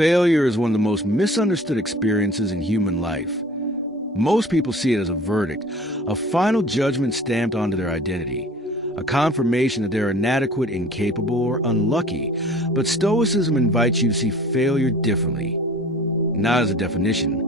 Failure is one of the most misunderstood experiences in human life. Most people see it as a verdict, a final judgment stamped onto their identity, a confirmation that they're inadequate, incapable, or unlucky. But Stoicism invites you to see failure differently. Not as a definition,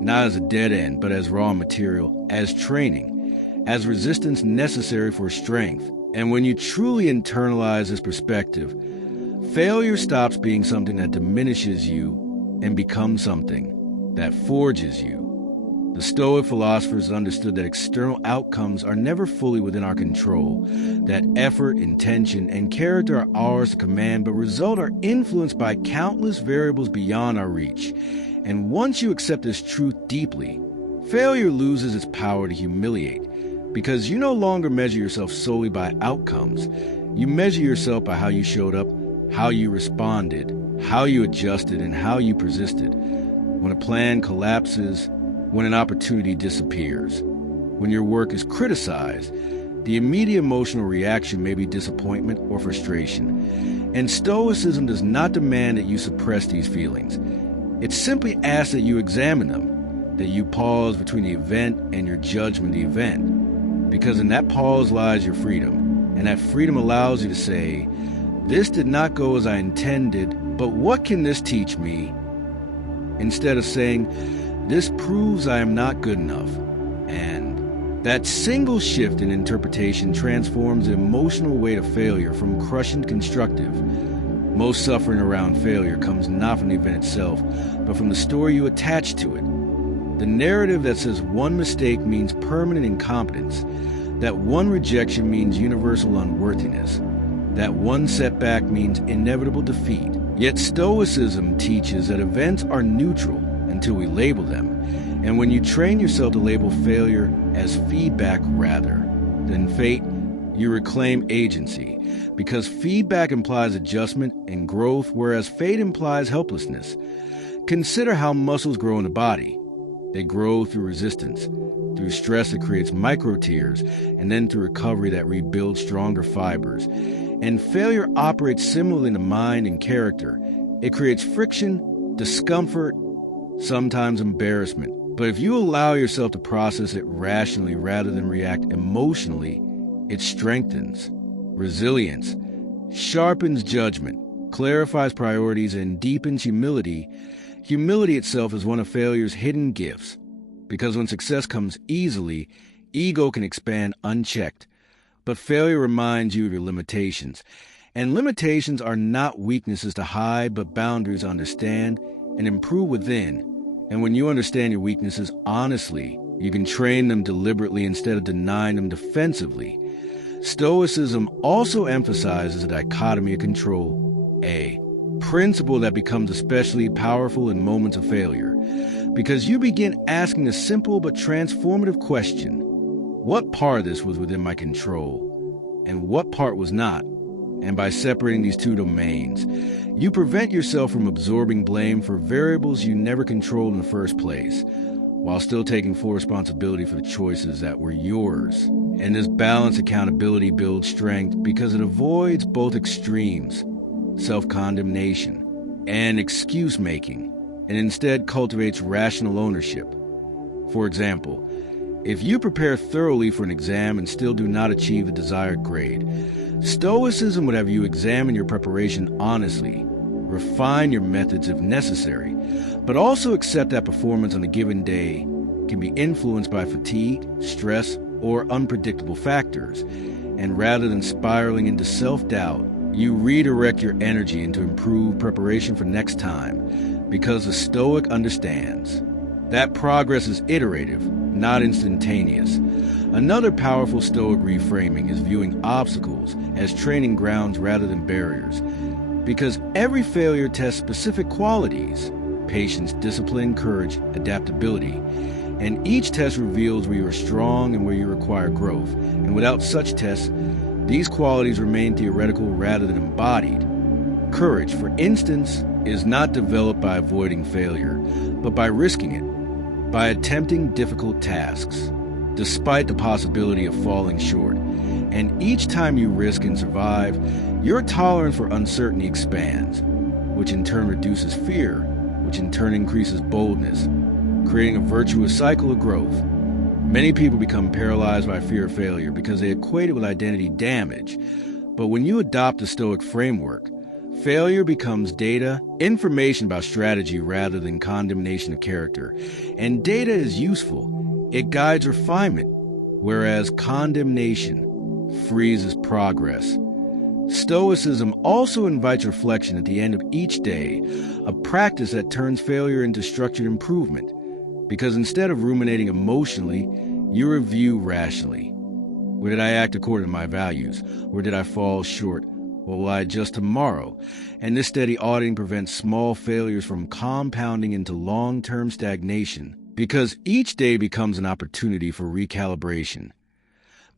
not as a dead end, but as raw material, as training, as resistance necessary for strength. And when you truly internalize this perspective, failure stops being something that diminishes you and becomes something that forges you. The Stoic philosophers understood that external outcomes are never fully within our control, that effort, intention, and character are ours to command, but result are influenced by countless variables beyond our reach. And once you accept this truth deeply, failure loses its power to humiliate, because you no longer measure yourself solely by outcomes. You measure yourself by how you showed up, how you responded, how you adjusted, and how you persisted. When a plan collapses, when an opportunity disappears, when your work is criticized, the immediate emotional reaction may be disappointment or frustration. And Stoicism does not demand that you suppress these feelings. It simply asks that you examine them, that you pause between the event and your judgment of the event. Because in that pause lies your freedom, and that freedom allows you to say, "This did not go as I intended, but what can this teach me?" Instead of saying, "This proves I am not good enough." And that single shift in interpretation transforms the emotional weight of failure from crushing to constructive. Most suffering around failure comes not from the event itself, but from the story you attach to it. The narrative that says one mistake means permanent incompetence, that one rejection means universal unworthiness, that one setback means inevitable defeat. Yet Stoicism teaches that events are neutral until we label them. And when you train yourself to label failure as feedback rather than fate, you reclaim agency, because feedback implies adjustment and growth, whereas fate implies helplessness. Consider how muscles grow in the body. They grow through resistance, through stress that creates micro tears, and then through recovery that rebuilds stronger fibers. And failure operates similarly in the mind and character. It creates friction, discomfort, sometimes embarrassment. But if you allow yourself to process it rationally rather than react emotionally, it strengthens resilience, sharpens judgment, clarifies priorities, and deepens humility. Humility itself is one of failure's hidden gifts, because when success comes easily, ego can expand unchecked. But failure reminds you of your limitations. And limitations are not weaknesses to hide, but boundaries to understand and improve within. And when you understand your weaknesses honestly, you can train them deliberately instead of denying them defensively. Stoicism also emphasizes a dichotomy of control, a principle that becomes especially powerful in moments of failure, because you begin asking a simple but transformative question: what part of this was within my control, and what part was not? And by separating these two domains, you prevent yourself from absorbing blame for variables you never controlled in the first place, while still taking full responsibility for the choices that were yours. And this balanced accountability builds strength because it avoids both extremes, self-condemnation and excuse-making, and instead cultivates rational ownership. For example, if you prepare thoroughly for an exam and still do not achieve the desired grade, Stoicism would have you examine your preparation honestly, refine your methods if necessary, but also accept that performance on a given day can be influenced by fatigue, stress, or unpredictable factors. And rather than spiraling into self-doubt, you redirect your energy into improved preparation for next time, because the Stoic understands that progress is iterative, not instantaneous. Another powerful Stoic reframing is viewing obstacles as training grounds rather than barriers, because every failure tests specific qualities: patience, discipline, courage, adaptability. And each test reveals where you are strong and where you require growth. And without such tests, these qualities remain theoretical rather than embodied. Courage, for instance, is not developed by avoiding failure, but by risking it, by attempting difficult tasks, despite the possibility of falling short. And each time you risk and survive, your tolerance for uncertainty expands, which in turn reduces fear, which in turn increases boldness, creating a virtuous cycle of growth. Many people become paralyzed by fear of failure because they equate it with identity damage. But when you adopt the Stoic framework, failure becomes data, information about strategy rather than condemnation of character. And data is useful. It guides refinement, whereas condemnation freezes progress. Stoicism also invites reflection at the end of each day, a practice that turns failure into structured improvement. Because instead of ruminating emotionally, you review rationally. Where did I act according to my values? Where did I fall short? What will I adjust tomorrow? And this steady auditing prevents small failures from compounding into long-term stagnation, because each day becomes an opportunity for recalibration.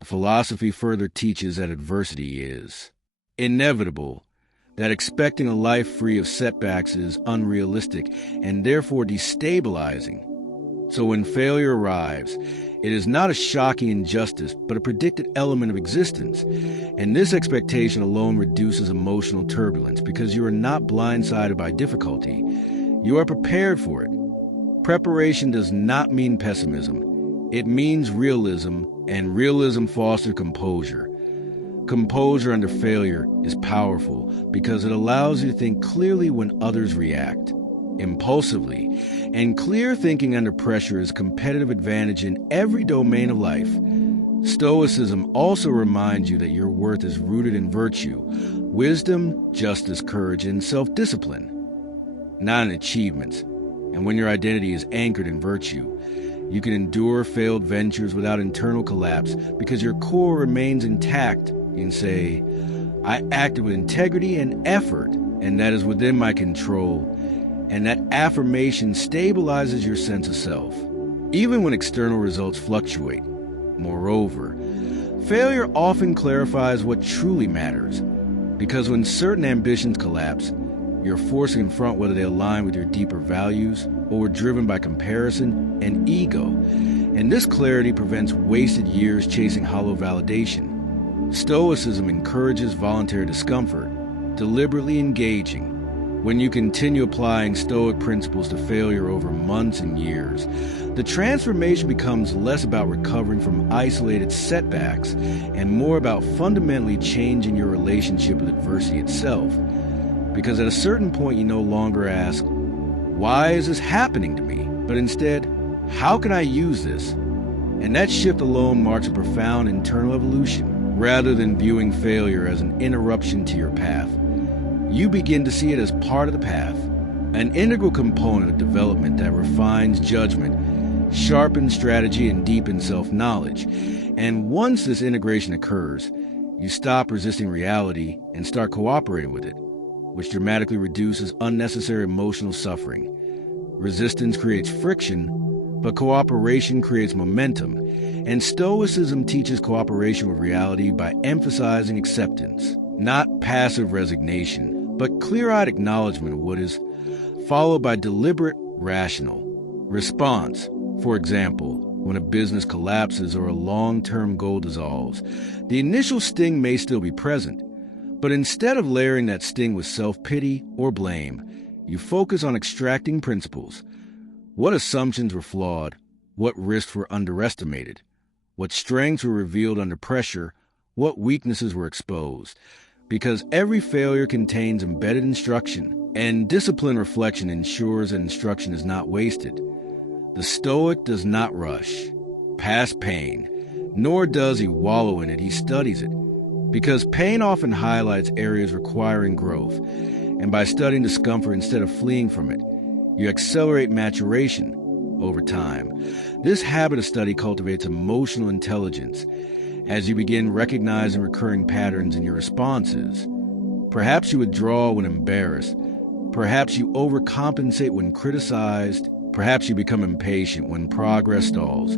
The philosophy further teaches that adversity is inevitable, that expecting a life free of setbacks is unrealistic and therefore destabilizing. So when failure arrives, it is not a shocking injustice, but a predicted element of existence. And this expectation alone reduces emotional turbulence because you are not blindsided by difficulty. You are prepared for it. Preparation does not mean pessimism. It means realism, and realism fosters composure. Composure under failure is powerful because it allows you to think clearly when others react impulsively, and clear thinking under pressure is a competitive advantage in every domain of life. Stoicism also reminds you that your worth is rooted in virtue, wisdom, justice, courage, and self-discipline, not in achievements. And when your identity is anchored in virtue, you can endure failed ventures without internal collapse because your core remains intact. You can say, I acted with integrity and effort, and that is within my control. And that affirmation stabilizes your sense of self, even when external results fluctuate. Moreover, failure often clarifies what truly matters, because when certain ambitions collapse, you're forced to confront whether they align with your deeper values or were driven by comparison and ego. And this clarity prevents wasted years chasing hollow validation. Stoicism encourages voluntary discomfort, deliberately engaging. When you continue applying Stoic principles to failure over months and years, the transformation becomes less about recovering from isolated setbacks and more about fundamentally changing your relationship with adversity itself. Because at a certain point, you no longer ask, why is this happening to me? But instead, how can I use this? And that shift alone marks a profound internal evolution, rather than viewing failure as an interruption to your path. You begin to see it as part of the path, an integral component of development that refines judgment, sharpens strategy, and deepens self-knowledge. And once this integration occurs, you stop resisting reality and start cooperating with it, which dramatically reduces unnecessary emotional suffering. Resistance creates friction, but cooperation creates momentum. And Stoicism teaches cooperation with reality by emphasizing acceptance, not passive resignation, but clear-eyed acknowledgement of what is, followed by deliberate, rational response. For example, when a business collapses or a long-term goal dissolves, the initial sting may still be present, but instead of layering that sting with self-pity or blame, you focus on extracting principles. What assumptions were flawed? What risks were underestimated? What strengths were revealed under pressure? What weaknesses were exposed? Because every failure contains embedded instruction, and disciplined reflection ensures that instruction is not wasted. The Stoic does not rush past pain, nor does he wallow in it, he studies it. Because pain often highlights areas requiring growth, and by studying discomfort instead of fleeing from it, you accelerate maturation over time. This habit of study cultivates emotional intelligence, as you begin recognizing recurring patterns in your responses. Perhaps you withdraw when embarrassed. Perhaps you overcompensate when criticized. Perhaps you become impatient when progress stalls.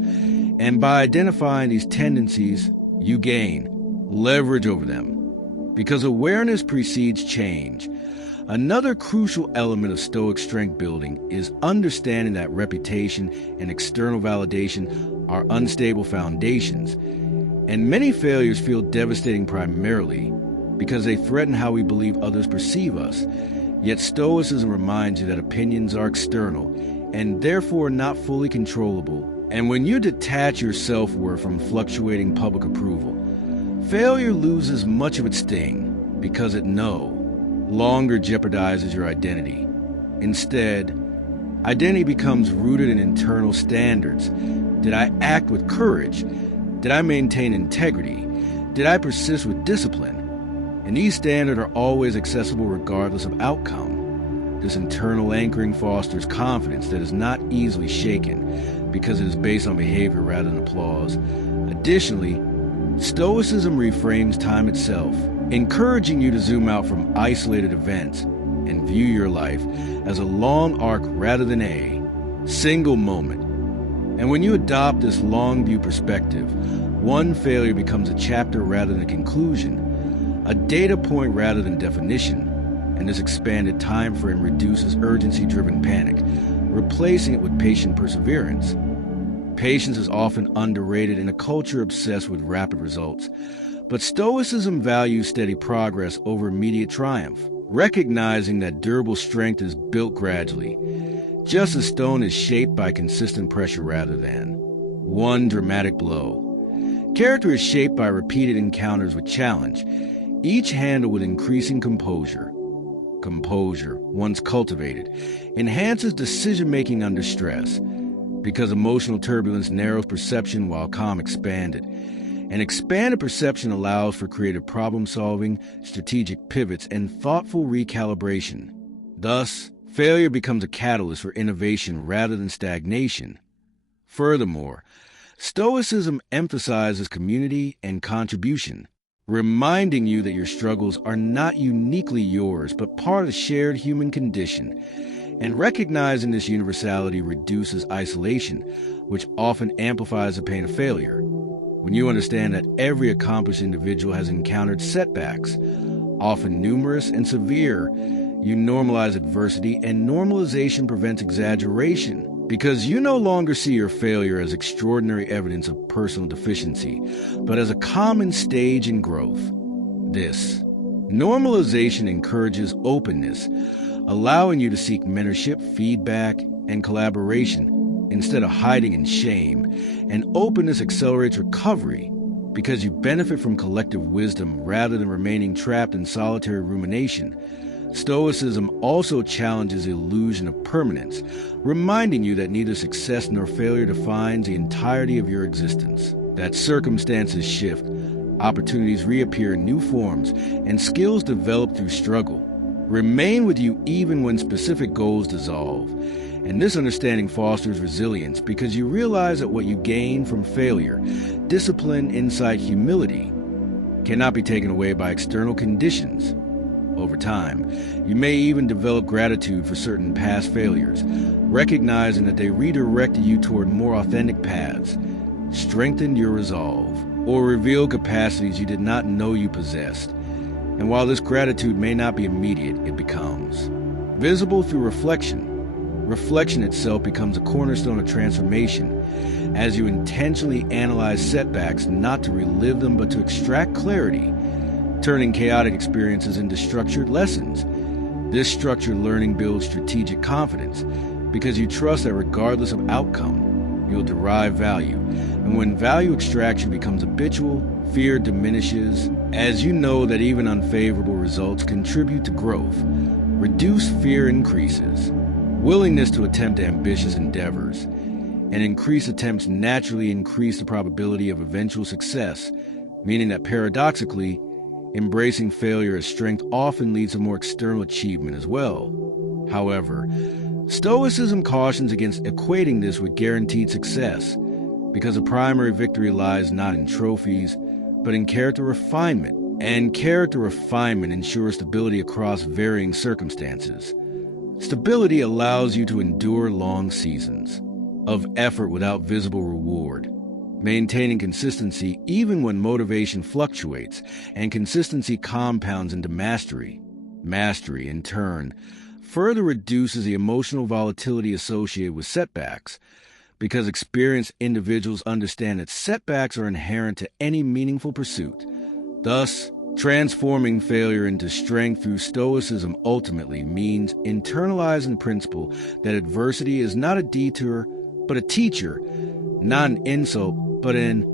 And by identifying these tendencies, you gain leverage over them. Because awareness precedes change. Another crucial element of Stoic strength building is understanding that reputation and external validation are unstable foundations. And many failures feel devastating primarily because they threaten how we believe others perceive us. Yet Stoicism reminds you that opinions are external and therefore not fully controllable. And when you detach your self-worth from fluctuating public approval, failure loses much of its sting because it no longer jeopardizes your identity. Instead, identity becomes rooted in internal standards. Did I act with courage? Did I maintain integrity? Did I persist with discipline? And these standards are always accessible regardless of outcome. This internal anchoring fosters confidence that is not easily shaken because it is based on behavior rather than applause. Additionally, Stoicism reframes time itself, encouraging you to zoom out from isolated events and view your life as a long arc rather than a single moment. And when you adopt this long view perspective, one failure becomes a chapter rather than a conclusion, a data point rather than definition, and this expanded time frame reduces urgency-driven panic, replacing it with patient perseverance. Patience is often underrated in a culture obsessed with rapid results, but Stoicism values steady progress over immediate triumph, recognizing that durable strength is built gradually, just as stone is shaped by consistent pressure rather than one dramatic blow. Character is shaped by repeated encounters with challenge, each handled with increasing composure. Composure, once cultivated, enhances decision-making under stress, because emotional turbulence narrows perception while calm expanded. An expanded perception allows for creative problem-solving, strategic pivots, and thoughtful recalibration. Thus, failure becomes a catalyst for innovation rather than stagnation. Furthermore, Stoicism emphasizes community and contribution, reminding you that your struggles are not uniquely yours, but part of the shared human condition. And recognizing this universality reduces isolation, which often amplifies the pain of failure. When you understand that every accomplished individual has encountered setbacks, often numerous and severe, you normalize adversity, and normalization prevents exaggeration, because you no longer see your failure as extraordinary evidence of personal deficiency, but as a common stage in growth. This normalization encourages openness, allowing you to seek mentorship, feedback, and collaboration instead of hiding in shame. And openness accelerates recovery because you benefit from collective wisdom rather than remaining trapped in solitary rumination. Stoicism also challenges the illusion of permanence, reminding you that neither success nor failure defines the entirety of your existence, that circumstances shift, opportunities reappear in new forms, and skills develop through struggle remain with you even when specific goals dissolve. And this understanding fosters resilience because you realize that what you gain from failure, discipline, insight, humility, cannot be taken away by external conditions. Over time, you may even develop gratitude for certain past failures, recognizing that they redirected you toward more authentic paths, strengthened your resolve, or revealed capacities you did not know you possessed. And while this gratitude may not be immediate, it becomes visible through reflection. Reflection itself becomes a cornerstone of transformation as you intentionally analyze setbacks not to relive them but to extract clarity, turning chaotic experiences into structured lessons. This structured learning builds strategic confidence because you trust that regardless of outcome, you'll derive value. And when value extraction becomes habitual, fear diminishes as you know that even unfavorable results contribute to growth. Reduced fear increases willingness to attempt ambitious endeavors, and increased attempts naturally increase the probability of eventual success, meaning that paradoxically, embracing failure as strength often leads to more external achievement as well. However, Stoicism cautions against equating this with guaranteed success, because the primary victory lies not in trophies, but in character refinement, and character refinement ensures stability across varying circumstances. Stability allows you to endure long seasons of effort without visible reward, maintaining consistency even when motivation fluctuates, and consistency compounds into mastery. Mastery, in turn, further reduces the emotional volatility associated with setbacks, because experienced individuals understand that setbacks are inherent to any meaningful pursuit. Thus, Transforming failure into strength through Stoicism ultimately means internalizing the principle that adversity is not a detour, but a teacher, not an insult, but an